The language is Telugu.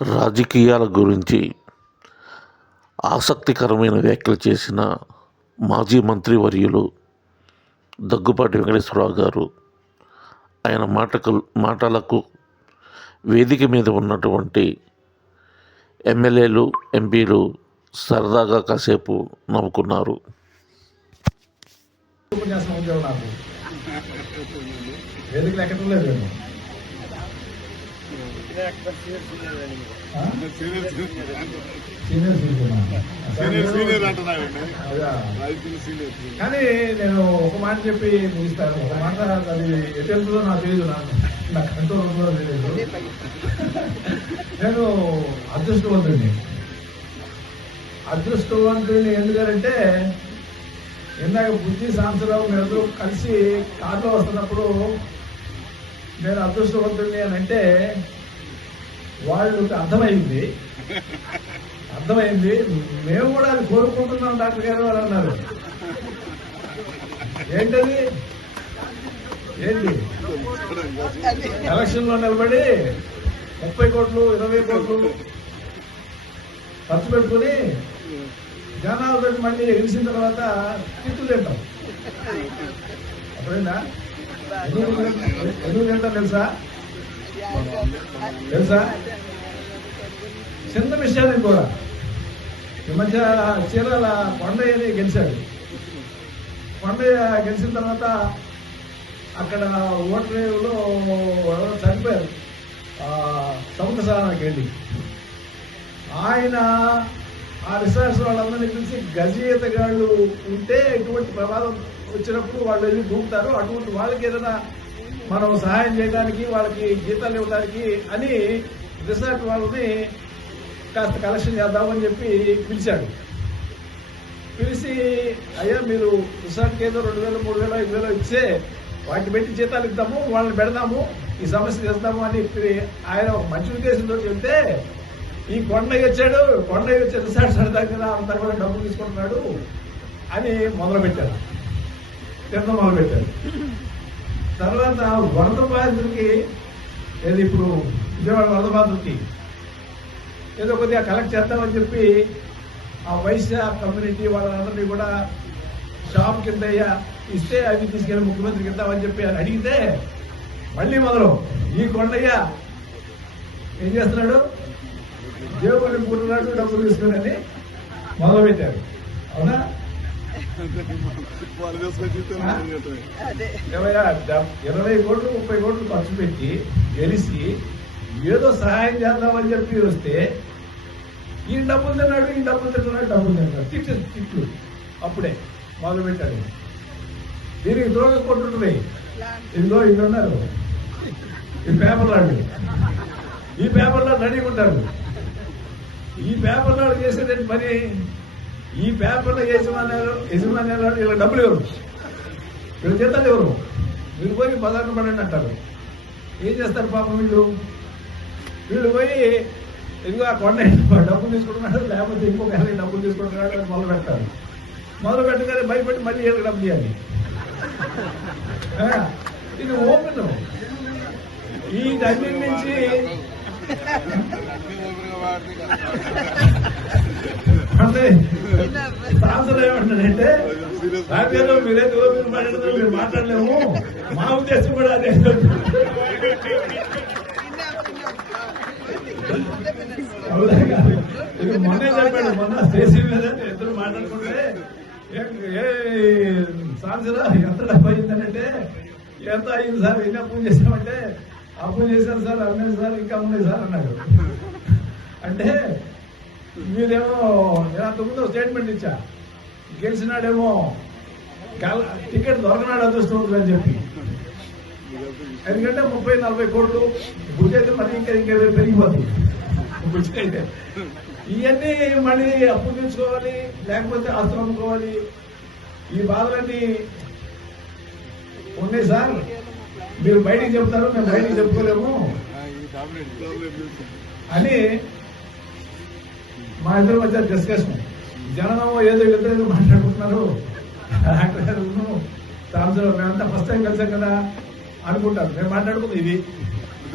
రాజకీయాల గురించి ఆసక్తికరమైన వ్యాఖ్యలు చేసిన మాజీ మంత్రివర్యులు దగ్గుపాటి వెంకటేశ్వరరావు గారు ఆయన మాటకు మాటలకు వేదిక మీద ఉన్నటువంటి ఎమ్మెల్యేలు ఎంపీలు సరదాగా కాసేపు నవ్వుకున్నారు. ఉపన్యాసం నాకు వేదికలు ఎక్కడం లేదు కానీ నేను ఒక మాట చెప్పి ముగిస్తాను. ఒక మాట అది ఎటు వెళ్తుందో నాకు తెలియదు నాకు. నాకు కంట్రోల్ ఉంటుందో తెలియదు నేను అదృష్టవంతుడిని. అదృష్టవంతుడిని ఎందుకంటే ఇందాక బుద్ధి సాంసరావు మీరందరూ కలిసి కార్లో వస్తున్నప్పుడు నేను అదృష్టవంతుడిని అని అంటే వాళ్ళకి అర్థమైంది. అర్థమైంది. మేము కూడా అది కోరుకుంటున్నాం డాక్టర్ గారు అని అన్నారు. ఏంటది? ఏంటి ఎలక్షన్లో నిలబడి ముప్పై కోట్లు ఇరవై కోట్లు ఖర్చు పెట్టుకుని జనాలతో మళ్ళీ ఎగిసిన తర్వాత తిట్లు తింటాం. అప్పుడైనా ఎందుకు తింటాం తెలుసా? తెలుసా? చిన్న విషయానికి కూడా. ఈ మధ్య చీరాల కొండయ్యని గెలిచాడు. కొండయ్య గెలిచిన తర్వాత అక్కడ ఓట్రేవులో ఎవరో చనిపోయారు. ఆ, సముద్ర వెళ్ళి. ఆయన ఆ రిసార్ట్స్ వాళ్ళందరినీ పిలిచి గజీతగాళ్ళు ఉంటే ఎటువంటి ప్రమాదం వచ్చినప్పుడు వాళ్ళు వెళ్ళి దూకుతారు. అటువంటి వాళ్ళకి ఏదైనా మనం సహాయం చేయడానికి వాళ్ళకి జీతాలు ఇవ్వడానికి అని రిసార్ట్ వాళ్ళని కాస్త కలెక్షన్ చేద్దామని చెప్పి పిలిచాడు. పిలిచి అయ్యా మీరు రిసార్ట్కి ఏదో రెండు వేలు మూడు వేలు ఐదు వేలు ఇచ్చే వాటిని పెట్టి జీతాలు ఇద్దాము వాళ్ళని పెడదాము ఈ సమస్య చేద్దాము అని చెప్పి ఆయన ఒక మంచి ఉద్దేశంతో చెప్తే ఈ కొండయ్య వచ్చాడు కొండయ్య వచ్చి రిసార్ట్ సరదా కదా అంతా కూడా డబ్బులు తీసుకుంటున్నాడు అని మొదలు తిన్న తినడం మొదలు తర్వాత వరద బాధితులకి ఏది ఇప్పుడు విజయవాడ వరద బాధితులకి ఏదో కొద్దిగా కలెక్ట్ చేద్దామని చెప్పి ఆ వైశ్య కమ్యూనిటీ వాళ్ళందరినీ కూడా షాప్ కింద ఇస్తే అవి తీసుకెళ్ళి ముఖ్యమంత్రికి ఇద్దామని చెప్పి అని అడిగితే మళ్ళీ మొదలు ఈ కొండయ్య ఏం చేస్తున్నాడు? దేవుని పుట్టినాడు డబ్బులు తీసుకుని మొదలు పెట్టారు అవునా? ఇరవై కోట్లు ముప్పై కోట్లు ఖర్చు పెట్టి గెలిచి ఏదో సహాయం చేద్దామని చెప్పి వస్తే ఈ డబ్బులు తిన్నాడు ఈ డబ్బులు తిన్నాడు డబ్బులు తిన్నాడు. తిట్టు తిట్లు అప్పుడే మొదలు పెట్టాడు. దీనికి ద్రోగ కొట్టుంటున్నాయి ఇందులో ఇల్లు ఉన్నారు. ఈ పేపర్ లాంటి ఈ పేపర్లో రెడీ ఉంటారు. ఈ పేపర్లో చేసేది పని ఈ పేపర్లో యజమాన్యాలు యజమాన్యాలు ఇలా డబ్బులు ఎవరు? వీళ్ళు జీతాలు ఎవరు? వీళ్ళు పోయి బజార్ను పడండి అంటారు. ఏం చేస్తారు పాపం వీళ్ళు? వీళ్ళు పోయి ఇదిగో ఆ కొండ డబ్బులు తీసుకుంటున్నాడు లేకపోతే ఇంకొక డబ్బులు తీసుకుంటున్నాడు అని మొదలు పెడతారు మొదలు పెట్టగానే భయపెట్టి మళ్ళీ వీళ్ళకి డబ్బులు ఇవ్వాలి. ఇది ఓపెన్. ఈ అన్నిటి నుంచి అంటే సాంసర్ ఏమంటాడంటే సీరియస్ రాజ్యాంగంలో మీరైతే ఓపిక పడేది మీరు మాట్లాడలేము. మా ఉద్దేశం కూడా అదే. ఇది మొన్నే చెప్పాడు మొన్న స్టేషన్ మీద ఇద్దరు మాట్లాడుకుంటే ఏ- ఏ ఎంత డబ్బు అయిందనంటే ఎంత అయింది సార్ ఎన్న పూజ చేసామంటే అప్పు చేశాను సార్ అన్నాడు సార్ ఇంకా ఉన్నాయి సార్ అన్నారు. అంటే మీరేమో నేను అంతకుముందు స్టేట్మెంట్ ఇచ్చా. గెలిచినాడేమో టికెట్ దొరకనాడు అదృష్టం అని చెప్పి. ఎందుకంటే ముప్పై నలభై కోట్లు బుద్ధి అయితే మరి ఇంకా ఇంకా పెరిగిపోతుంది. బుద్ధి అయితే ఇవన్నీ మళ్ళీ అప్పు తీసుకోవాలి లేకపోతే ఆస్తులు అమ్ముకోవాలి. ఈ బాధలన్నీ ఉన్నాయి సార్. మీరు బయటికి చెప్తారు మేము బయటికి చెప్పుకోలేము. అని మా ఇద్దరు మధ్య డిస్కషన్ జనం ఏదో ఇద్దరు మాట్లాడుకుంటున్నారు. డాక్టర్ గారు సాంసరావు మేమంతా ఫస్ట్ టైం కలిసాం కదా అనుకుంటారు. మేము మాట్లాడుకుంది ఇది.